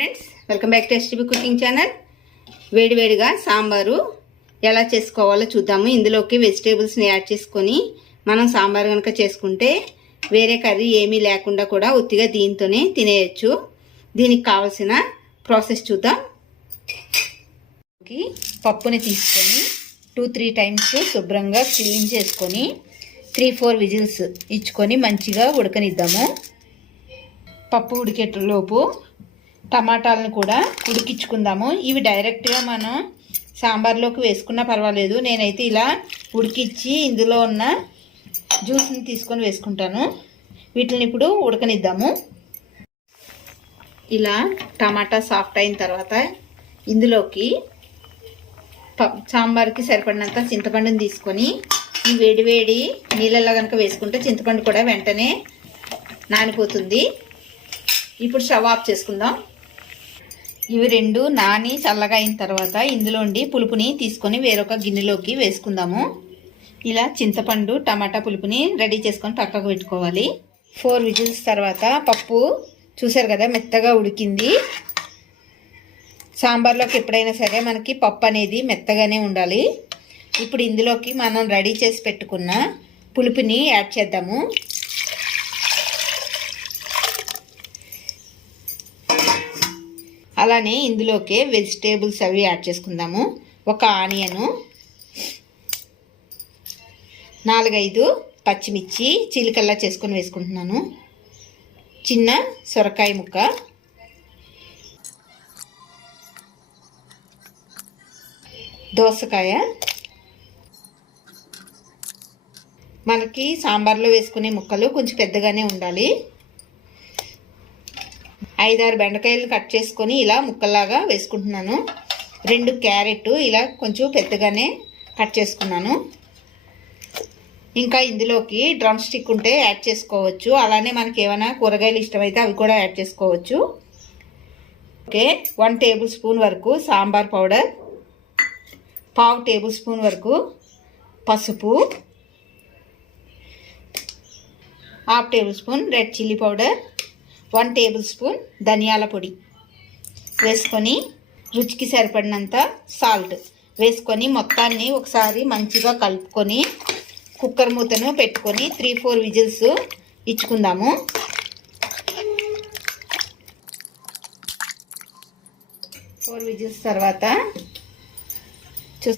Friends, welcome back to STB cooking channel. వేడివేడిగా సాంబారు ఎలా చేసుకోవాలో చూద్దాము. ఇందులోకి వెజిటేబుల్స్ని యాడ్ చేసుకొని మనం సాంబార్ కనుక చేసుకుంటే వేరే కర్రీ ఏమీ లేకుండా కూడా ఉత్తిగా దీంతోనే తినేయచ్చు. దీనికి కావలసిన ప్రాసెస్ చూద్దాం. పప్పుని తీసుకొని 2-3 టైమ్స్ శుభ్రంగా క్లీన్ చేసుకొని 3-4 విజిల్స్ ఇచ్చుకొని మంచిగా ఉడకనిద్దాము. పప్పు ఉడికేలోపు టమాటాలను కూడా ఉడికించుకుందాము. ఇవి డైరెక్ట్గా మనం సాంబార్లోకి వేసుకున్నా పర్వాలేదు. నేనైతే ఇలా ఉడికించి ఇందులో ఉన్న జ్యూస్ని తీసుకొని వేసుకుంటాను. వీటిని ఇప్పుడు ఉడకనిద్దాము. ఇలా టమాటా సాఫ్ట్ అయిన తర్వాత ఇందులోకి సాంబార్కి సరిపడినంత చింతపండుని తీసుకొని ఈ వేడివేడి నీళ్ళల్లో కనుక వేసుకుంటే చింతపండు కూడా వెంటనే నానిపోతుంది. ఇప్పుడు స్టవ్ ఆఫ్ చేసుకుందాం. ఇవి రెండు నాని చల్లగా అయిన తర్వాత ఇందులోండి పులుపుని తీసుకొని వేరొక గిన్నెలోకి వేసుకుందాము. ఇలా చింతపండు టమాటా పులుపుని రెడీ చేసుకొని పక్కకు పెట్టుకోవాలి. 4 విజిల్స్ తర్వాత పప్పు చూసారు కదా, మెత్తగా ఉడికింది. సాంబార్లోకి ఎప్పుడైనా సరే మనకి పప్పు అనేది మెత్తగానే ఉండాలి. ఇప్పుడు ఇందులోకి మనం రెడీ చేసి పెట్టుకున్న పులుపుని యాడ్ చేద్దాము. అలానే ఇందులోకి వెజిటేబుల్స్ అవి యాడ్ చేసుకుందాము. ఒక ఆనియను, 4-5 పచ్చిమిర్చి చీలికల్లా చేసుకొని వేసుకుంటున్నాను. చిన్న సొరకాయ ముక్క, దోసకాయ. మనకి సాంబార్లో వేసుకునే ముక్కలు కొంచెం పెద్దగానే ఉండాలి. 5-6 బెండకాయలు కట్ చేసుకొని ఇలా ముక్కల్లాగా వేసుకుంటున్నాను. 2 క్యారెట్ ఇలా కొంచెం పెద్దగానే కట్ చేసుకున్నాను. ఇంకా ఇందులోకి డ్రమ్ స్టిక్ ఉంటే యాడ్ చేసుకోవచ్చు. అలానే మనకి ఏమైనా కూరగాయలు ఇష్టమైతే అవి కూడా యాడ్ చేసుకోవచ్చు. ఓకే, 1 టేబుల్ స్పూన్ వరకు సాంబార్ పౌడర్, 1/2 టేబుల్ స్పూన్ వరకు పసుపు, 1/2 table spoon red chilli powder, 1 table spoon ధనియాల పొడి వేసుకొని రుచికి సరిపడినంత సాల్ట్ వేసుకొని మొత్తాన్ని ఒకసారి మంచిగా కలుపుకొని కుక్కర్ మూతను పెట్టుకొని 3-4 విజిల్స్ ఇచ్చుకుందాము. 4 విజిల్స్ తర్వాత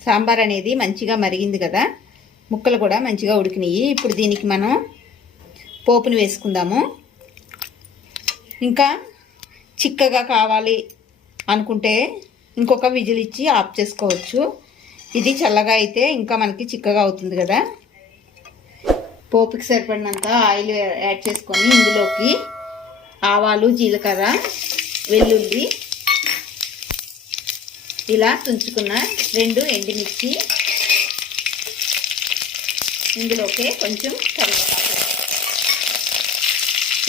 సాంబార్ అనేది మంచిగా మరిగింది కదా, ముక్కలు కూడా మంచిగా ఉడికినాయి. ఇప్పుడు దీనికి మనం పోపుని వేసుకుందాము. ఇంకా చిక్కగా కావాలి అనుకుంటే ఇంకొక విజిల్ ఇచ్చి ఆఫ్ చేసుకోవచ్చు. ఇది చల్లగా అయితే ఇంకా మనకి చిక్కగా అవుతుంది కదా. పోపుకి సరిపడినంత ఆయిల్ యాడ్ చేసుకొని ఇందులోకి ఆవాలు, జీలకర్ర, వెల్లుల్లి, ఇలా తుంచుకున్న 2 ఎండుమిర్చి, ఇందులోకి కొంచెం కరివేపాకు.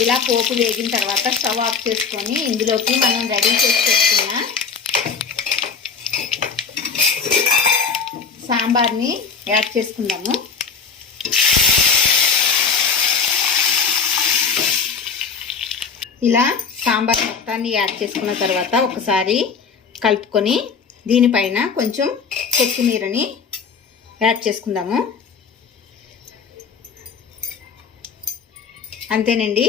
ఇలా పోపు వేగిన తర్వాత స్టవ్ ఆఫ్ చేసుకొని ఇందులోకి మనం రెడీ చేసి పెట్టుకున్న సాంబార్ని యాడ్ చేసుకుందాము. ఇలా సాంబార్ మొత్తాన్ని యాడ్ చేసుకున్న తర్వాత ఒకసారి కలుపుకొని దీనిపైన కొంచెం కొత్తిమీరని యాడ్ చేసుకుందాము. అంతేనండి,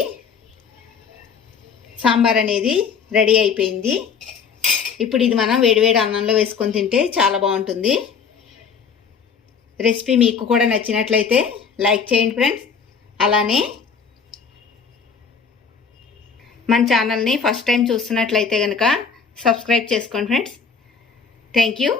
సాంబార్ అనేది రెడీ అయిపోయింది. ఇప్పుడు ఇది మనం వేడివేడి అన్నంలో వేసుకొని తింటే చాలా బాగుంటుంది. రెసిపీ మీకు కూడా నచ్చినట్లయితే లైక్ చేయండి ఫ్రెండ్స్. అలానే మన ఛానల్ని ఫస్ట్ టైం చూస్తున్నట్లయితే కనుక సబ్స్క్రైబ్ చేసుకోండి ఫ్రెండ్స్. Thank you.